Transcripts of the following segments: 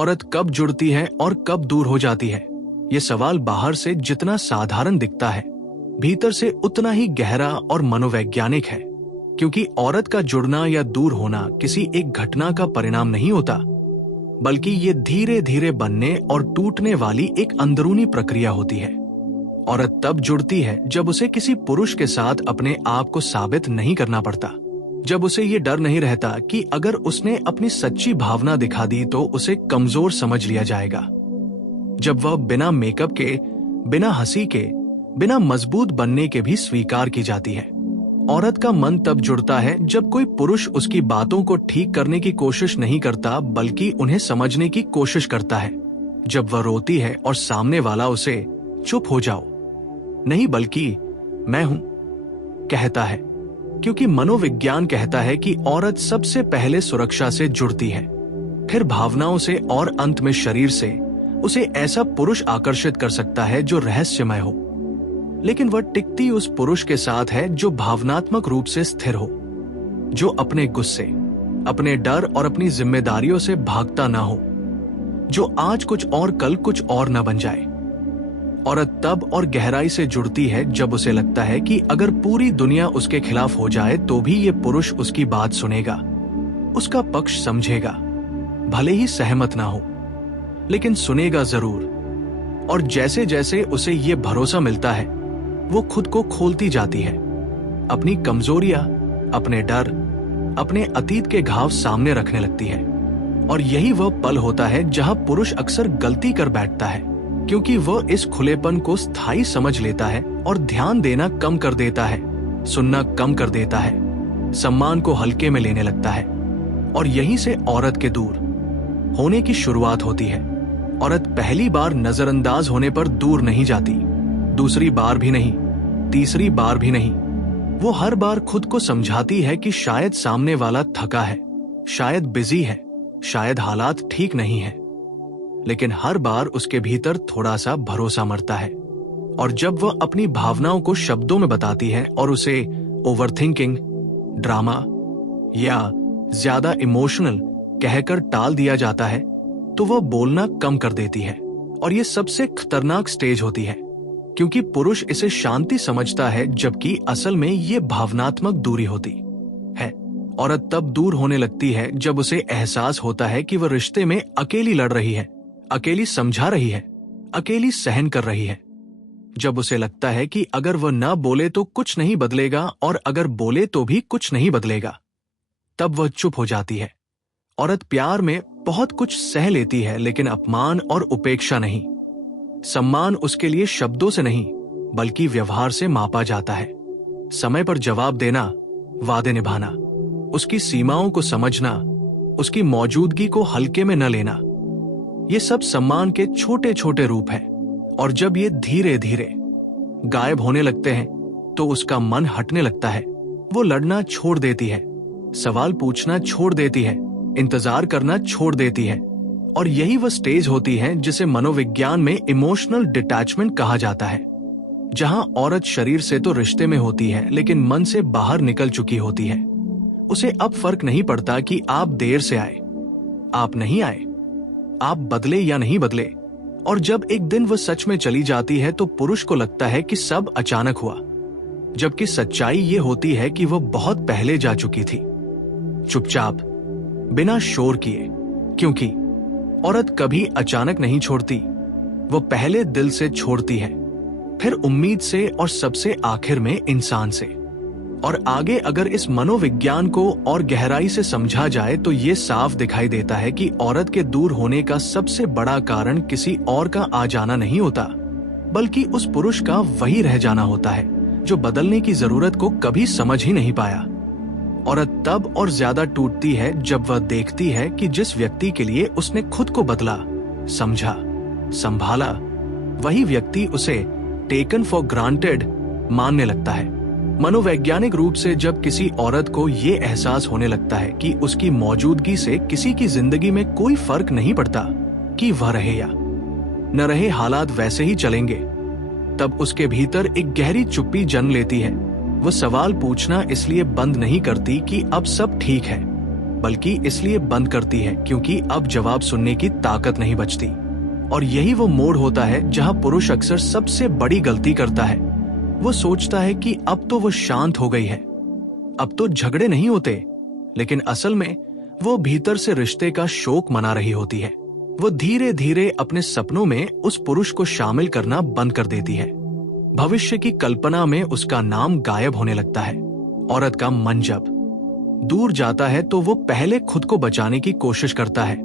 औरत कब जुड़ती है और कब दूर हो जाती है? ये सवाल बाहर से जितना साधारण दिखता है, भीतर से उतना ही गहरा और मनोवैज्ञानिक है। क्योंकि औरत का जुड़ना या दूर होना किसी एक घटना का परिणाम नहीं होता, बल्कि ये धीरे धीरे बनने और टूटने वाली एक अंदरूनी प्रक्रिया होती है। औरत तब जुड़ती है जब उसे किसी पुरुष के साथ अपने आप को साबित नहीं करना पड़ता, जब उसे ये डर नहीं रहता कि अगर उसने अपनी सच्ची भावना दिखा दी तो उसे कमजोर समझ लिया जाएगा, जब वह बिना मेकअप के, बिना हंसी के, बिना मजबूत बनने के भी स्वीकार की जाती है। औरत का मन तब जुड़ता है जब कोई पुरुष उसकी बातों को ठीक करने की कोशिश नहीं करता, बल्कि उन्हें समझने की कोशिश करता है। जब वह रोती है और सामने वाला उसे चुप हो जाओ, नहीं बल्कि मैं हूं कहता है, क्योंकि मनोविज्ञान कहता है कि औरत सबसे पहले सुरक्षा से जुड़ती है, फिर भावनाओं से और अंत में शरीर से। उसे ऐसा पुरुष आकर्षित कर सकता है जो रहस्यमय हो, लेकिन वह टिकती उस पुरुष के साथ है जो भावनात्मक रूप से स्थिर हो, जो अपने गुस्से, अपने डर और अपनी जिम्मेदारियों से भागता ना हो, जो आज कुछ और कल कुछ और न बन जाए। औरत तब और गहराई से जुड़ती है जब उसे लगता है कि अगर पूरी दुनिया उसके खिलाफ हो जाए तो भी ये पुरुष उसकी बात सुनेगा, उसका पक्ष समझेगा, भले ही सहमत ना हो, लेकिन सुनेगा जरूर। और जैसे जैसे उसे ये भरोसा मिलता है, वो खुद को खोलती जाती है, अपनी कमजोरियां, अपने डर, अपने अतीत के घाव सामने रखने लगती है। और यही वह पल होता है जहां पुरुष अक्सर गलती कर बैठता है, क्योंकि वह इस खुलेपन को स्थायी समझ लेता है और ध्यान देना कम कर देता है, सुनना कम कर देता है, सम्मान को हल्के में लेने लगता है। और यहीं से औरत के दूर होने की शुरुआत होती है। औरत पहली बार नजरअंदाज होने पर दूर नहीं जाती, दूसरी बार भी नहीं, तीसरी बार भी नहीं। वो हर बार खुद को समझाती है कि शायद सामने वाला थका है, शायद बिजी है, शायद हालात ठीक नहीं है, लेकिन हर बार उसके भीतर थोड़ा सा भरोसा मरता है। और जब वह अपनी भावनाओं को शब्दों में बताती है और उसे ओवरथिंकिंग, ड्रामा या ज्यादा इमोशनल कहकर टाल दिया जाता है, तो वह बोलना कम कर देती है। और यह सबसे खतरनाक स्टेज होती है, क्योंकि पुरुष इसे शांति समझता है, जबकि असल में ये भावनात्मक दूरी होती है। औरत तब दूर होने लगती है जब उसे एहसास होता है कि वह रिश्ते में अकेली लड़ रही है, अकेली समझा रही है, अकेली सहन कर रही है। जब उसे लगता है कि अगर वह न बोले तो कुछ नहीं बदलेगा और अगर बोले तो भी कुछ नहीं बदलेगा, तब वह चुप हो जाती है। औरत प्यार में बहुत कुछ सह लेती है, लेकिन अपमान और उपेक्षा नहीं। सम्मान उसके लिए शब्दों से नहीं, बल्कि व्यवहार से मापा जाता है। समय पर जवाब देना, वादे निभाना, उसकी सीमाओं को समझना, उसकी मौजूदगी को हल्के में न लेना, ये सब सम्मान के छोटे छोटे रूप हैं। और जब ये धीरे धीरे गायब होने लगते हैं, तो उसका मन हटने लगता है। वो लड़ना छोड़ देती है, सवाल पूछना छोड़ देती है, इंतजार करना छोड़ देती है। और यही वह स्टेज होती है जिसे मनोविज्ञान में इमोशनल डिटैचमेंट कहा जाता है, जहां औरत शरीर से तो रिश्ते में होती है, लेकिन मन से बाहर निकल चुकी होती है। उसे अब फर्क नहीं पड़ता कि आप देर से आए, आप नहीं आए, आप बदले या नहीं बदले। और जब एक दिन वह सच में चली जाती है तो पुरुष को लगता है कि सब अचानक हुआ, जबकि सच्चाई ये होती है कि वह बहुत पहले जा चुकी थी, चुपचाप, बिना शोर किए। क्योंकि औरत कभी अचानक नहीं छोड़ती, वो पहले दिल से छोड़ती है, फिर उम्मीद से और सबसे आखिर में इंसान से। और आगे अगर इस मनोविज्ञान को और गहराई से समझा जाए तो ये साफ दिखाई देता है कि औरत के दूर होने का सबसे बड़ा कारण किसी और का आ जाना नहीं होता, बल्कि उस पुरुष का वही रह जाना होता है जो बदलने की जरूरत को कभी समझ ही नहीं पाया। औरत तब और ज्यादा टूटती है जब वह देखती है कि जिस व्यक्ति के लिए उसने खुद को बदला, समझा, संभाला, वही व्यक्ति उसे टेकन फॉर ग्रांटेड मानने लगता है। मनोवैज्ञानिक रूप से जब किसी औरत को ये एहसास होने लगता है कि उसकी मौजूदगी से किसी की जिंदगी में कोई फर्क नहीं पड़ता, कि वह रहे या न रहे, हालात वैसे ही चलेंगे, तब उसके भीतर एक गहरी चुप्पी जन्म लेती है। वह सवाल पूछना इसलिए बंद नहीं करती कि अब सब ठीक है, बल्कि इसलिए बंद करती है क्योंकि अब जवाब सुनने की ताकत नहीं बचती। और यही वो मोड़ होता है जहां पुरुष अक्सर सबसे बड़ी गलती करता है। वो सोचता है कि अब तो वो शांत हो गई है, अब तो झगड़े नहीं होते, लेकिन असल में वो भीतर से रिश्ते का शोक मना रही होती है। वो धीरे धीरे अपने सपनों में उस पुरुष को शामिल करना बंद कर देती है। भविष्य की कल्पना में उसका नाम गायब होने लगता है। औरत का मन जब दूर जाता है तो वो पहले खुद को बचाने की कोशिश करता है।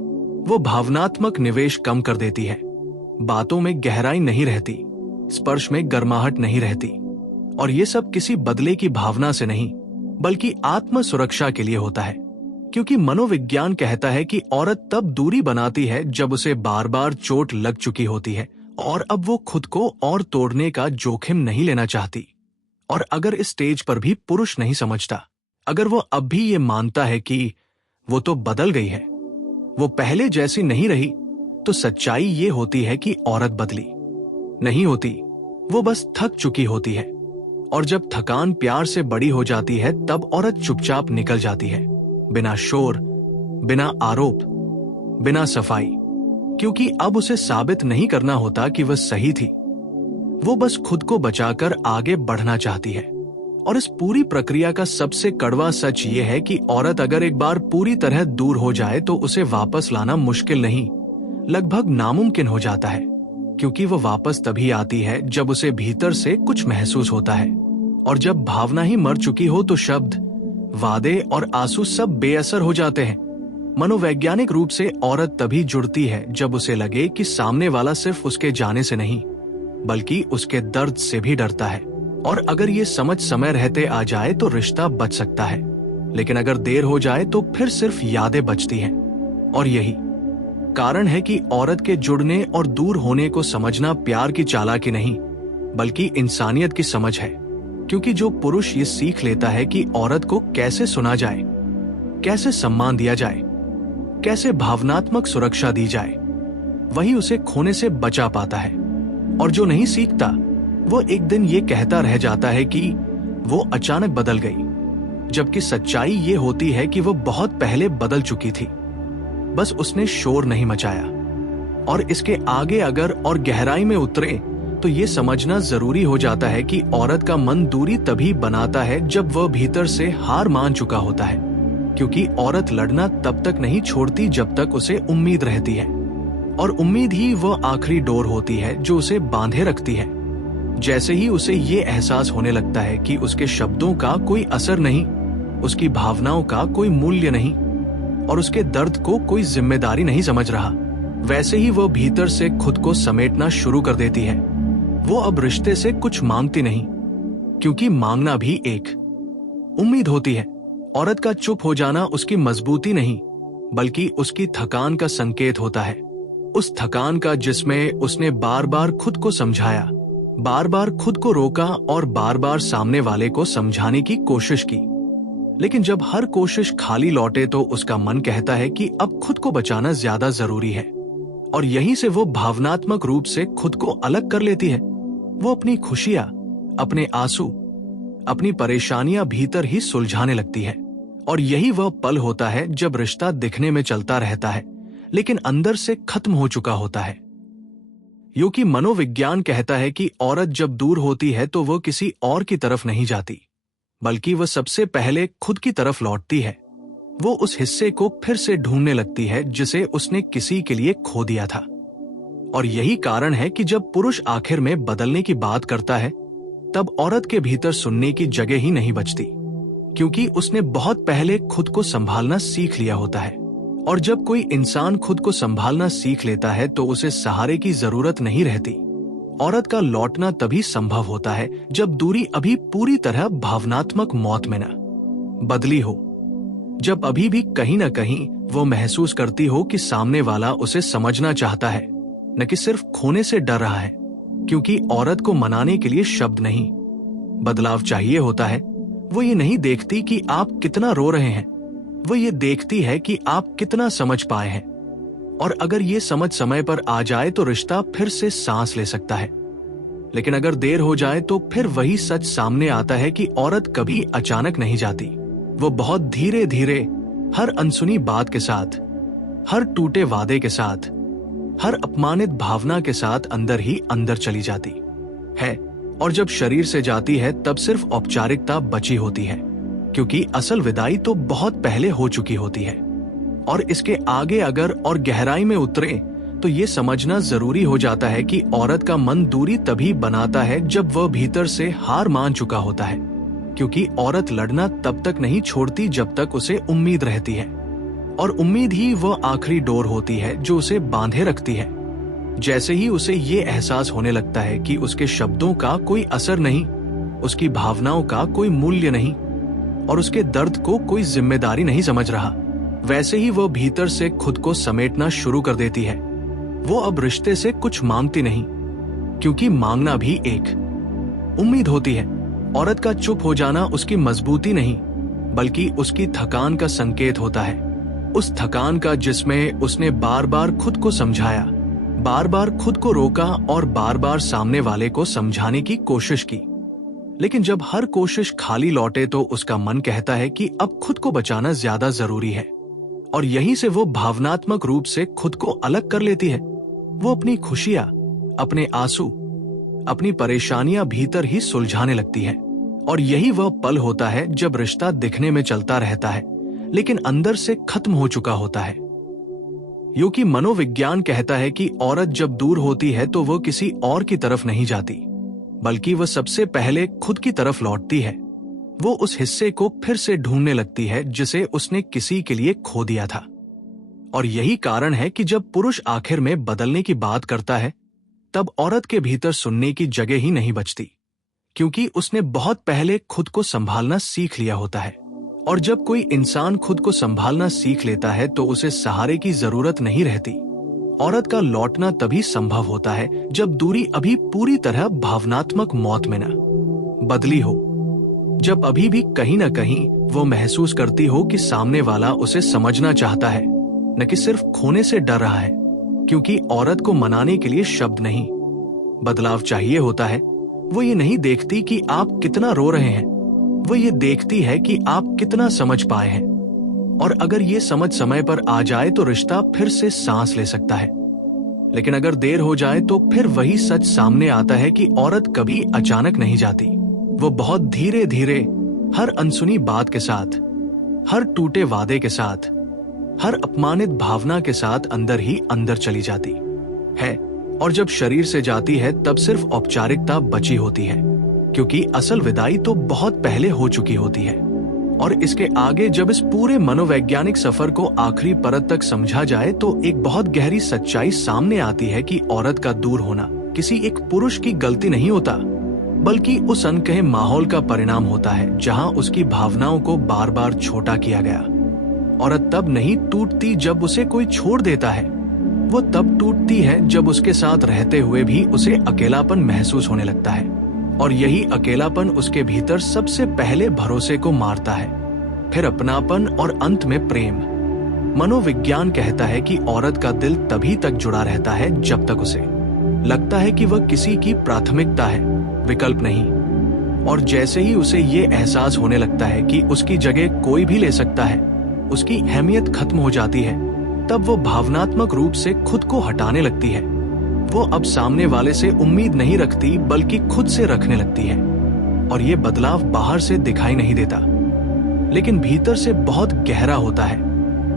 वो भावनात्मक निवेश कम कर देती है। बातों में गहराई नहीं रहती, स्पर्श में गर्माहट नहीं रहती। और ये सब किसी बदले की भावना से नहीं, बल्कि आत्म सुरक्षा के लिए होता है। क्योंकि मनोविज्ञान कहता है कि औरत तब दूरी बनाती है जब उसे बार बार चोट लग चुकी होती है और अब वो खुद को और तोड़ने का जोखिम नहीं लेना चाहती। और अगर इस स्टेज पर भी पुरुष नहीं समझता, अगर वो अब भी ये मानता है कि वो तो बदल गई है, वो पहले जैसी नहीं रही, तो सच्चाई ये होती है कि औरत बदली नहीं होती, वो बस थक चुकी होती है। और जब थकान प्यार से बड़ी हो जाती है तब औरत चुपचाप निकल जाती है, बिना शोर, बिना आरोप, बिना सफाई। क्योंकि अब उसे साबित नहीं करना होता कि वह सही थी, वो बस खुद को बचाकर आगे बढ़ना चाहती है। और इस पूरी प्रक्रिया का सबसे कड़वा सच ये है कि औरत अगर एक बार पूरी तरह दूर हो जाए तो उसे वापस लाना मुश्किल नहीं, लगभग नामुमकिन हो जाता है। क्योंकि वो वापस तभी आती है जब उसे भीतर से कुछ महसूस होता है। और जब भावना ही मर चुकी हो तो शब्द, वादे और आंसू सब बेअसर हो जाते हैं। मनोवैज्ञानिक रूप से औरत तभी जुड़ती है जब उसे लगे कि सामने वाला सिर्फ उसके जाने से नहीं, बल्कि उसके दर्द से भी डरता है। और अगर ये समझ समय रहते आ जाए तो रिश्ता बच सकता है, लेकिन अगर देर हो जाए तो फिर सिर्फ यादें बचती हैं। और यही कारण है कि औरत के जुड़ने और दूर होने को समझना प्यार की चालाकी नहीं, बल्कि इंसानियत की समझ है। क्योंकि जो पुरुष ये सीख लेता है कि औरत को कैसे सुना जाए, कैसे सम्मान दिया जाए, कैसे भावनात्मक सुरक्षा दी जाए, वही उसे खोने से बचा पाता है। और जो नहीं सीखता, वो एक दिन ये कहता रह जाता है कि वो अचानक बदल गई, जबकि सच्चाई ये होती है कि वो बहुत पहले बदल चुकी थी, बस उसने शोर नहीं मचाया। और इसके आगे अगर और गहराई में उतरे तो ये समझना जरूरी हो जाता है कि औरत का मन दूरी तभी बनाता है जब वह भीतर से हार मान चुका होता है। क्योंकि औरत लड़ना तब तक नहीं छोड़ती जब तक उसे उम्मीद रहती है, और उम्मीद ही वह आखिरी डोर होती है जो उसे बांधे रखती है। जैसे ही उसे ये एहसास होने लगता है कि उसके शब्दों का कोई असर नहीं, उसकी भावनाओं का कोई मूल्य नहीं, और उसके दर्द को कोई जिम्मेदारी नहीं समझ रहा, वैसे ही वह भीतर से खुद को समेटना शुरू कर देती है। वो अब रिश्ते से कुछ मांगती नहीं, क्योंकि मांगना भी एक उम्मीद होती है। औरत का चुप हो जाना उसकी मजबूती नहीं, बल्कि उसकी थकान का संकेत होता है। उस थकान का जिसमें उसने बार बार खुद को समझाया, बार बार खुद को रोका और बार बार सामने वाले को समझाने की कोशिश की। लेकिन जब हर कोशिश खाली लौटे तो उसका मन कहता है कि अब खुद को बचाना ज्यादा जरूरी है। और यहीं से वो भावनात्मक रूप से खुद को अलग कर लेती है। वो अपनी खुशियां, अपने आंसू, अपनी परेशानियां भीतर ही सुलझाने लगती है। और यही वह पल होता है जब रिश्ता दिखने में चलता रहता है, लेकिन अंदर से खत्म हो चुका होता है। क्योंकि मनोविज्ञान कहता है कि औरत जब दूर होती है तो वो किसी और की तरफ नहीं जाती, बल्कि वह सबसे पहले खुद की तरफ लौटती है। वो उस हिस्से को फिर से ढूंढने लगती है जिसे उसने किसी के लिए खो दिया था। और यही कारण है कि जब पुरुष आखिर में बदलने की बात करता है, तब औरत के भीतर सुनने की जगह ही नहीं बचती, क्योंकि उसने बहुत पहले खुद को संभालना सीख लिया होता है। और जब कोई इंसान खुद को संभालना सीख लेता है तो उसे सहारे की जरूरत नहीं रहती। औरत का लौटना तभी संभव होता है जब दूरी अभी पूरी तरह भावनात्मक मौत में न बदली हो, जब अभी भी कहीं न कहीं वो महसूस करती हो कि सामने वाला उसे समझना चाहता है, न कि सिर्फ खोने से डर रहा है। क्योंकि औरत को मनाने के लिए शब्द नहीं, बदलाव चाहिए होता है। वो ये नहीं देखती कि आप कितना रो रहे हैं, वो ये देखती है कि आप कितना समझ पाए हैं। और अगर ये समझ समय पर आ जाए तो रिश्ता फिर से सांस ले सकता है। लेकिन अगर देर हो जाए तो फिर वही सच सामने आता है कि औरत कभी अचानक नहीं जाती, वो बहुत धीरे धीरे हर अनसुनी बात के साथ, हर टूटे वादे के साथ, हर अपमानित भावना के साथ अंदर ही अंदर चली जाती है। और जब शरीर से जाती है तब सिर्फ औपचारिकता बची होती है, क्योंकि असल विदाई तो बहुत पहले हो चुकी होती है। और इसके आगे अगर और गहराई में उतरे तो ये समझना जरूरी हो जाता है कि औरत का मन दूरी तभी बनाता है जब वह भीतर से हार मान चुका होता है, क्योंकि औरत लड़ना तब तक नहीं छोड़ती जब तक उसे उम्मीद रहती है, और उम्मीद ही वह आखिरी डोर होती है जो उसे बांधे रखती है। जैसे ही उसे ये एहसास होने लगता है कि उसके शब्दों का कोई असर नहीं, उसकी भावनाओं का कोई मूल्य नहीं और उसके दर्द को कोई जिम्मेदारी नहीं समझ रहा, वैसे ही वह भीतर से खुद को समेटना शुरू कर देती है। वो अब रिश्ते से कुछ मांगती नहीं, क्योंकि मांगना भी एक उम्मीद होती है। औरत का चुप हो जाना उसकी मजबूती नहीं, बल्कि उसकी थकान का संकेत होता है। उस थकान का जिसमें उसने बार बार खुद को समझाया, बार बार खुद को रोका और बार बार सामने वाले को समझाने की कोशिश की। लेकिन जब हर कोशिश खाली लौटे तो उसका मन कहता है कि अब खुद को बचाना ज्यादा जरूरी है, और यहीं से वो भावनात्मक रूप से खुद को अलग कर लेती है। वो अपनी खुशियां, अपने आंसू, अपनी परेशानियां भीतर ही सुलझाने लगती है। और यही वह पल होता है जब रिश्ता दिखने में चलता रहता है, लेकिन अंदर से खत्म हो चुका होता है। क्योंकि मनोविज्ञान कहता है कि औरत जब दूर होती है तो वह किसी और की तरफ नहीं जाती, बल्कि वह सबसे पहले खुद की तरफ लौटती है। वो उस हिस्से को फिर से ढूंढने लगती है जिसे उसने किसी के लिए खो दिया था। और यही कारण है कि जब पुरुष आखिर में बदलने की बात करता है, तब औरत के भीतर सुनने की जगह ही नहीं बचती, क्योंकि उसने बहुत पहले खुद को संभालना सीख लिया होता है। और जब कोई इंसान खुद को संभालना सीख लेता है तो उसे सहारे की जरूरत नहीं रहती। औरत का लौटना तभी संभव होता है जब दूरी अभी पूरी तरह भावनात्मक मौत में न बदली हो, जब अभी भी कहीं न कहीं वो महसूस करती हो कि सामने वाला उसे समझना चाहता है, न कि सिर्फ खोने से डर रहा है। क्योंकि औरत को मनाने के लिए शब्द नहीं, बदलाव चाहिए होता है। वो ये नहीं देखती कि आप कितना रो रहे हैं, वो ये देखती है कि आप कितना समझ पाए हैं। और अगर ये समझ समय पर आ जाए तो रिश्ता फिर से सांस ले सकता है। लेकिन अगर देर हो जाए तो फिर वही सच सामने आता है कि औरत कभी अचानक नहीं जाती। वो बहुत धीरे धीरे, हर अनसुनी बात के साथ, हर टूटे वादे के साथ, हर अपमानित भावना के साथ अंदर ही अंदर चली जाती है। और जब शरीर से जाती है तब सिर्फ औपचारिकता बची होती है, क्योंकि असल विदाई तो बहुत पहले हो चुकी होती है। और इसके आगे जब इस पूरे मनोवैज्ञानिक सफर को आखिरी परत तक समझा जाए तो एक बहुत गहरी सच्चाई सामने आती है कि औरत का दूर होना किसी एक पुरुष की गलती नहीं होता, बल्कि उस अनकहे माहौल का परिणाम होता है जहां उसकी भावनाओं को बार बार छोटा किया गया। औरत तब नहीं टूटती जब उसे कोई छोड़ देता है, वो तब टूटती है जब उसके साथ रहते हुए भी उसे अकेलापन महसूस होने लगता है। और यही अकेलापन उसके भीतर सबसे पहले भरोसे को मारता है, फिर अपनापन और अंत में प्रेम। मनोविज्ञान कहता है कि औरत का दिल तभी तक जुड़ा रहता है जब तक उसे लगता है कि वह किसी की प्राथमिकता है, विकल्प नहीं। और जैसे ही उसे ये एहसास होने लगता है कि उसकी जगह कोई भी ले सकता है, उसकी अहमियत खत्म हो जाती है, तब वो भावनात्मक रूप से खुद को हटाने लगती है। वो अब सामने वाले से उम्मीद नहीं रखती, बल्कि खुद से रखने लगती है। और ये बदलाव बाहर से दिखाई नहीं देता, लेकिन भीतर से बहुत गहरा होता है।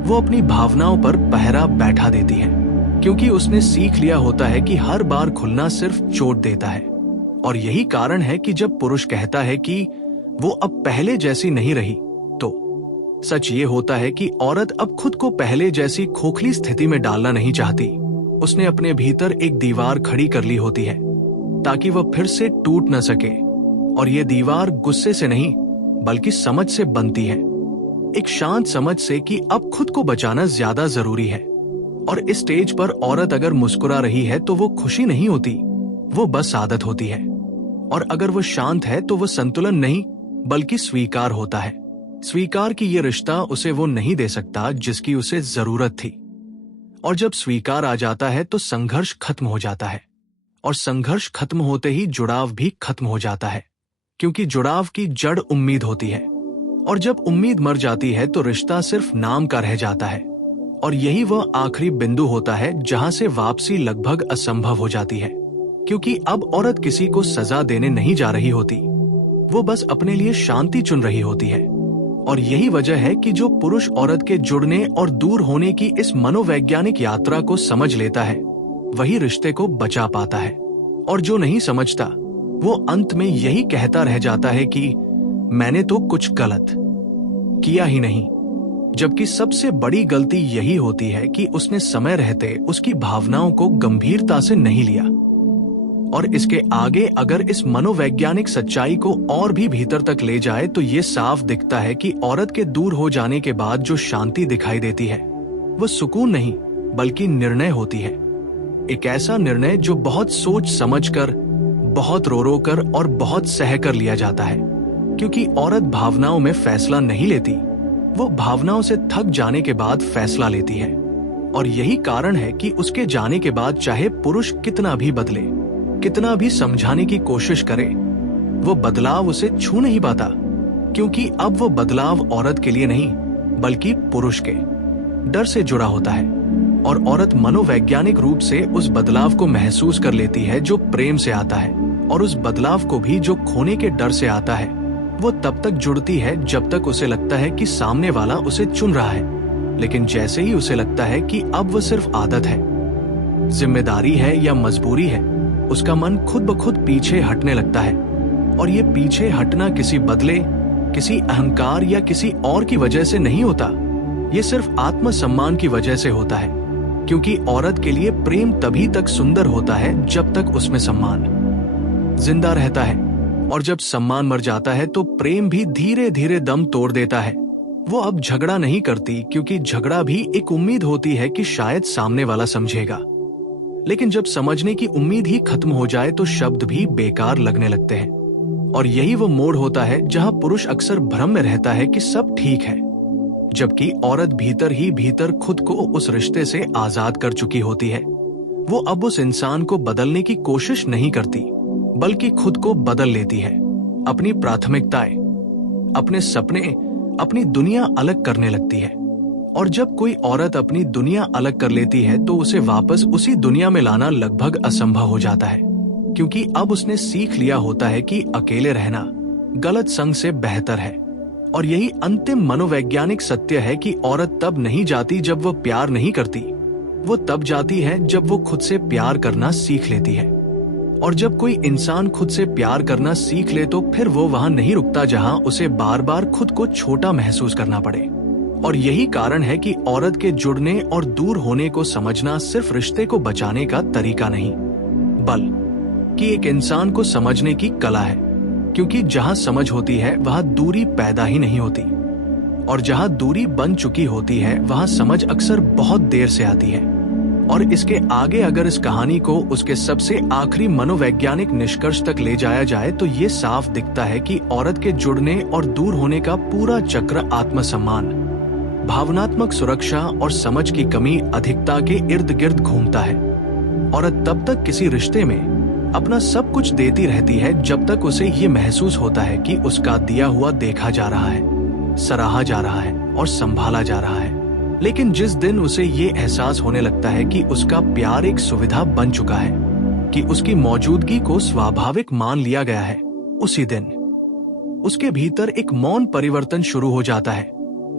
वो अपनी भावनाओं पर पहरा बैठा देती है, क्योंकि उसने सीख लिया होता है कि हर बार खुलना सिर्फ चोट देता है। और यही कारण है कि जब पुरुष कहता है कि वो अब पहले जैसी नहीं रही, तो सच ये होता है कि औरत अब खुद को पहले जैसी खोखली स्थिति में डालना नहीं चाहती। उसने अपने भीतर एक दीवार खड़ी कर ली होती है ताकि वह फिर से टूट न सके। और ये दीवार गुस्से से नहीं, बल्कि समझ से बनती है, एक शांत समझ से कि अब खुद को बचाना ज्यादा जरूरी है। और इस स्टेज पर औरत अगर मुस्कुरा रही है तो वो खुशी नहीं होती, वो बस आदत होती है। और अगर वो शांत है तो वो संतुलन नहीं, बल्कि स्वीकार होता है। स्वीकार कि ये रिश्ता उसे वो नहीं दे सकता जिसकी उसे जरूरत थी। और जब स्वीकार आ जाता है तो संघर्ष खत्म हो जाता है, और संघर्ष खत्म होते ही जुड़ाव भी खत्म हो जाता है, क्योंकि जुड़ाव की जड़ उम्मीद होती है। और जब उम्मीद मर जाती है तो रिश्ता सिर्फ नाम का रह जाता है। और यही वह आखिरी बिंदु होता है जहां से वापसी लगभग असंभव हो जाती है, क्योंकि अब औरत किसी को सजा देने नहीं जा रही होती, वो बस अपने लिए शांति चुन रही होती है। और यही वजह है कि जो पुरुष औरत के जुड़ने और दूर होने की इस मनोवैज्ञानिक यात्रा को समझ लेता है वही रिश्ते को बचा पाता है, और जो नहीं समझता वो अंत में यही कहता रह जाता है कि मैंने तो कुछ गलत किया ही नहीं। जबकि सबसे बड़ी गलती यही होती है कि उसने समय रहते उसकी भावनाओं को गंभीरता से नहीं लिया। और इसके आगे अगर इस मनोवैज्ञानिक सच्चाई को और भी भीतर तक ले जाए तो ये साफ दिखता है कि औरत के दूर हो जाने के बाद जो शांति दिखाई देती है वो सुकून नहीं बल्कि निर्णय होती है। एक ऐसा निर्णय जो बहुत सोच समझकर, बहुत रो रो कर और बहुत सह कर लिया जाता है, क्योंकि औरत भावनाओं में फैसला नहीं लेती, वो भावनाओं से थक जाने के बाद फैसला लेती है। और यही कारण है कि उसके जाने के बाद चाहे पुरुष कितना भी बदले, कितना भी समझाने की कोशिश करे, वो बदलाव उसे छू नहीं पाता, क्योंकि अब वो बदलाव औरत के लिए नहीं बल्कि पुरुष के डर से जुड़ा होता है। और औरत मनोवैज्ञानिक रूप से उस बदलाव को महसूस कर लेती है जो प्रेम से आता है, और उस बदलाव को भी जो खोने के डर से आता है। वो तब तक जुड़ती है जब तक उसे लगता है कि सामने वाला उसे चुन रहा है, लेकिन जैसे ही उसे लगता है कि अब वो सिर्फ आदत है, जिम्मेदारी है या मजबूरी है, उसका मन खुद ब खुद पीछे हटने लगता है। और ये पीछे हटना किसी बदले, किसी अहंकार या किसी और की वजह से नहीं होता, ये सिर्फ आत्मसम्मान की वजह से होता है। क्योंकि औरत के लिए प्रेम तभी तक सुंदर होता है जब तक उसमें सम्मान जिंदा रहता है, और जब सम्मान मर जाता है तो प्रेम भी धीरे धीरे दम तोड़ देता है। वो अब झगड़ा नहीं करती, क्योंकि झगड़ा भी एक उम्मीद होती है कि शायद सामने वाला समझेगा, लेकिन जब समझने की उम्मीद ही खत्म हो जाए तो शब्द भी बेकार लगने लगते हैं। और यही वो मोड़ होता है जहां पुरुष अक्सर भ्रम में रहता है कि सब ठीक है, जबकि औरत भीतर ही भीतर खुद को उस रिश्ते से आजाद कर चुकी होती है। वो अब उस इंसान को बदलने की कोशिश नहीं करती, बल्कि खुद को बदल लेती है। अपनी प्राथमिकताएं, अपने सपने, अपनी दुनिया अलग करने लगती है। और जब कोई औरत अपनी दुनिया अलग कर लेती है तो उसे वापस उसी दुनिया में लाना लगभग असंभव हो जाता है, क्योंकि अब उसने सीख लिया होता है कि अकेले रहना गलत संग से बेहतर है। और यही अंतिम मनोवैज्ञानिक सत्य है कि औरत तब नहीं जाती जब वो प्यार नहीं करती, वो तब जाती है जब वो खुद से प्यार करना सीख लेती है। और जब कोई इंसान खुद से प्यार करना सीख ले तो फिर वो वहां नहीं रुकता जहां उसे बार बार खुद को छोटा महसूस करना पड़े। और यही कारण है कि औरत के जुड़ने और दूर होने को समझना सिर्फ रिश्ते को बचाने का तरीका नहीं, बल्कि एक इंसान को समझने की कला है। क्योंकि जहां समझ होती है वहां दूरी पैदा ही नहीं होती, और जहां दूरी बन चुकी होती है वहां समझ अक्सर बहुत देर से आती है। और इसके आगे अगर इस कहानी को उसके सबसे आखिरी मनोवैज्ञानिक निष्कर्ष तक ले जाया जाए तो ये साफ दिखता है कि औरत के जुड़ने और दूर होने का पूरा चक्र आत्मसम्मान, भावनात्मक सुरक्षा और समझ की कमी अधिकता के इर्द गिर्द घूमता है। औरत तब तक किसी रिश्ते में अपना सब कुछ देती रहती है जब तक उसे ये महसूस होता है कि उसका दिया हुआ देखा जा रहा है, सराहा जा रहा है और संभाला जा रहा है। लेकिन जिस दिन उसे ये एहसास होने लगता है कि उसका प्यार एक सुविधा बन चुका है, कि उसकी मौजूदगी को स्वाभाविक मान लिया गया है, उसी दिन उसके भीतर एक मौन परिवर्तन शुरू हो जाता है।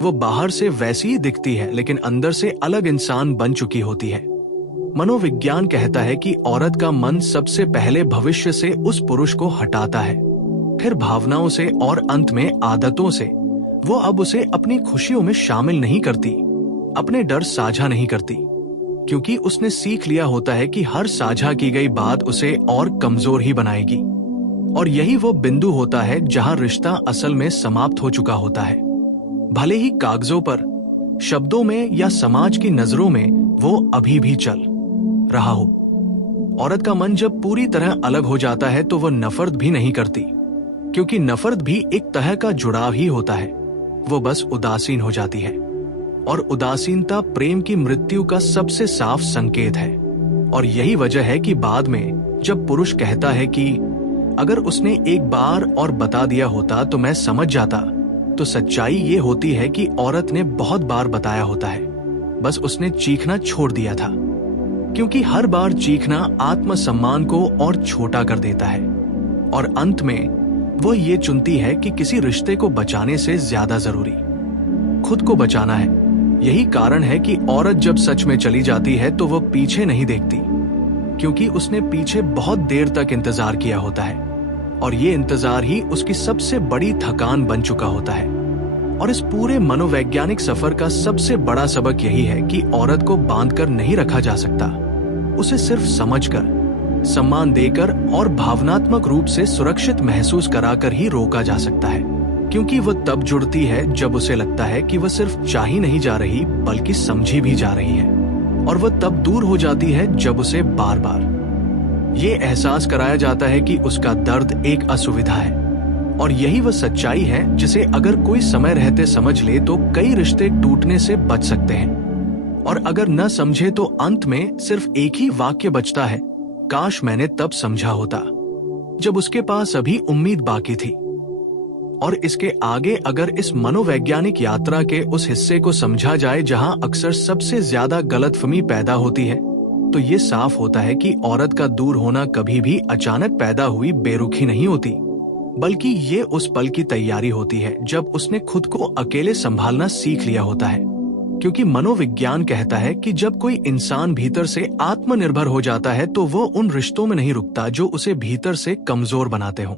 वो बाहर से वैसी ही दिखती है लेकिन अंदर से अलग इंसान बन चुकी होती है। मनोविज्ञान कहता है कि औरत का मन सबसे पहले भविष्य से उस पुरुष को हटाता है, फिर भावनाओं से और अंत में आदतों से। वो अब उसे अपनी खुशियों में शामिल नहीं करती, अपने डर साझा नहीं करती, क्योंकि उसने सीख लिया होता है कि हर साझा की गई बात उसे और कमजोर ही बनाएगी। और यही वो बिंदु होता है जहां रिश्ता असल में समाप्त हो चुका होता है, भले ही कागजों पर, शब्दों में या समाज की नजरों में वो अभी भी चल रहा हो। औरत का मन जब पूरी तरह अलग हो जाता है तो वो नफरत भी नहीं करती, क्योंकि नफरत भी एक तरह का जुड़ाव ही होता है। वो बस उदासीन हो जाती है, और उदासीनता प्रेम की मृत्यु का सबसे साफ संकेत है। और यही वजह है कि बाद में जब पुरुष कहता है कि अगर उसने एक बार और बता दिया होता तो मैं समझ जाता, तो सच्चाई ये होती है कि औरत ने बहुत बार बताया होता है, बस उसने चीखना छोड़ दिया था, क्योंकि हर बार चीखना आत्मसम्मान को और छोटा कर देता है और अंत में वो ये चुनती है कि किसी रिश्ते को बचाने से ज्यादा जरूरी खुद को बचाना है। यही कारण है कि औरत जब सच में चली जाती है तो वो पीछे नहीं देखती, क्योंकि उसने पीछे बहुत देर तक इंतजार किया होता है और ये इंतजार ही उसकी सबसे बड़ी थकान बन चुका होता है। और इस पूरे मनोवैज्ञानिक सफर का सबसे बड़ा सबक यही है कि औरत को बांधकर नहीं रखा जा सकता, उसे सिर्फ समझकर, सम्मान देकर और भावनात्मक रूप से सुरक्षित महसूस कराकर ही रोका जा सकता है, क्योंकि वह तब जुड़ती है जब उसे लगता है कि वह सिर्फ चाही नहीं जा रही बल्कि समझी भी जा रही है, और वह तब दूर हो जाती है जब उसे बार बार ये एहसास कराया जाता है कि उसका दर्द एक असुविधा है। और यही वह सच्चाई है जिसे अगर कोई समय रहते समझ ले तो कई रिश्ते टूटने से बच सकते हैं, और अगर न समझे तो अंत में सिर्फ एक ही वाक्य बचता है, काश मैंने तब समझा होता जब उसके पास अभी उम्मीद बाकी थी। और इसके आगे अगर इस मनोवैज्ञानिक यात्रा के उस हिस्से को समझा जाए जहां अक्सर सबसे ज्यादा गलतफहमी पैदा होती है, तो ये साफ होता है कि औरत का दूर होना कभी भी अचानक पैदा हुई बेरुखी नहीं होती, बल्कि ये उस पल की तैयारी होती है जब उसने खुद को अकेले संभालना सीख लिया होता है। क्योंकि मनोविज्ञान कहता है कि जब कोई इंसान भीतर से आत्मनिर्भर हो जाता है तो वो उन रिश्तों में नहीं रुकता जो उसे भीतर से कमजोर बनाते हों।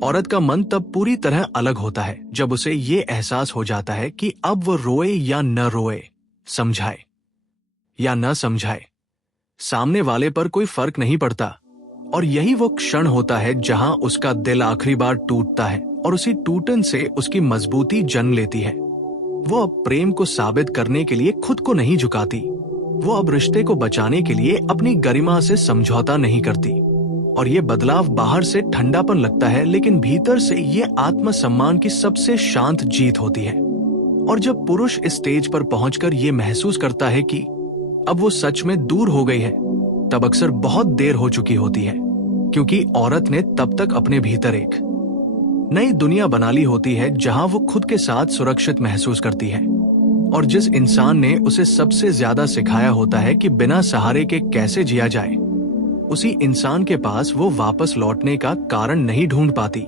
औरत का मन तब पूरी तरह अलग होता है जब उसे ये एहसास हो जाता है कि अब वो रोए या न रोए, समझाए या न समझाए, सामने वाले पर कोई फर्क नहीं पड़ता। और यही वो क्षण होता है जहां उसका दिल आखिरी बार टूटता है और उसी टूटन से उसकी मजबूती जन्म लेती है। वो अब प्रेम को साबित करने के लिए खुद को नहीं झुकाती, वो अब रिश्ते को बचाने के लिए अपनी गरिमा से समझौता नहीं करती। और ये बदलाव बाहर से ठंडापन लगता है, लेकिन भीतर से ये आत्मसम्मान की सबसे शांत जीत होती है। और जब पुरुष इस स्टेज पर पहुंचकर ये महसूस करता है कि अब वो सच में दूर हो गई है, तब अक्सर बहुत देर हो चुकी होती है, क्योंकि औरत ने तब तक अपने भीतर एक नई दुनिया बना ली होती है जहां वो खुद के साथ सुरक्षित महसूस करती है। और जिस इंसान ने उसे सबसे ज्यादा सिखाया होता है कि बिना सहारे के कैसे जिया जाए, उसी इंसान के पास वो वापस लौटने का कारण नहीं ढूंढ पाती।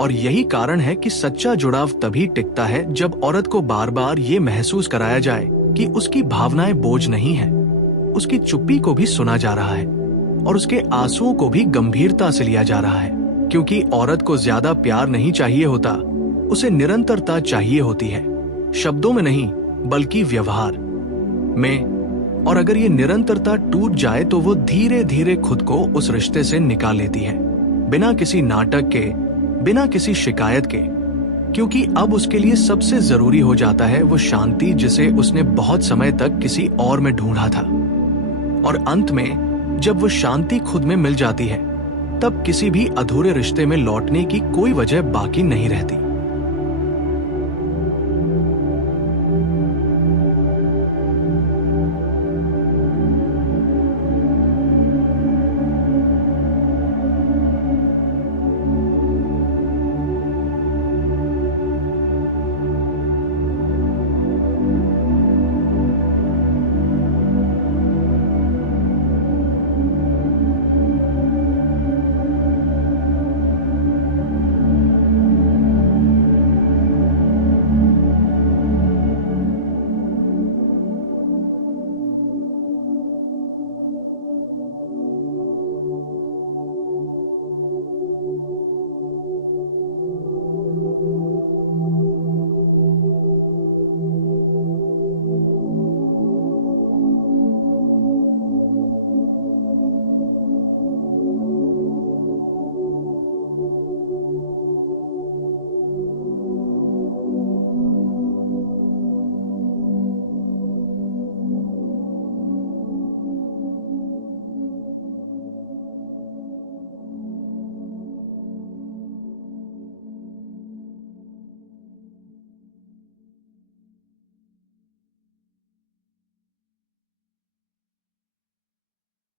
और यही कारण है कि सच्चा जुड़ाव तभी टिकता है जब औरत को बार बार ये महसूस कराया जाए कि उसकी भावनाएं बोझ नहीं है, उसकी चुप्पी को भी सुना जा रहा है और उसके आंसुओं को भी गंभीरता से लिया जा रहा है। क्योंकि औरत को ज्यादा प्यार नहीं चाहिए होता, उसे निरंतरता चाहिए होती है, शब्दों में नहीं बल्कि व्यवहार में। और अगर ये निरंतरता टूट जाए तो वो धीरे धीरे खुद को उस रिश्ते से निकाल लेती है, बिना किसी नाटक के, बिना किसी शिकायत के, क्योंकि अब उसके लिए सबसे जरूरी हो जाता है वो शांति जिसे उसने बहुत समय तक किसी और में ढूंढा था। और अंत में जब वो शांति खुद में मिल जाती है, तब किसी भी अधूरे रिश्ते में लौटने की कोई वजह बाकी नहीं रहती।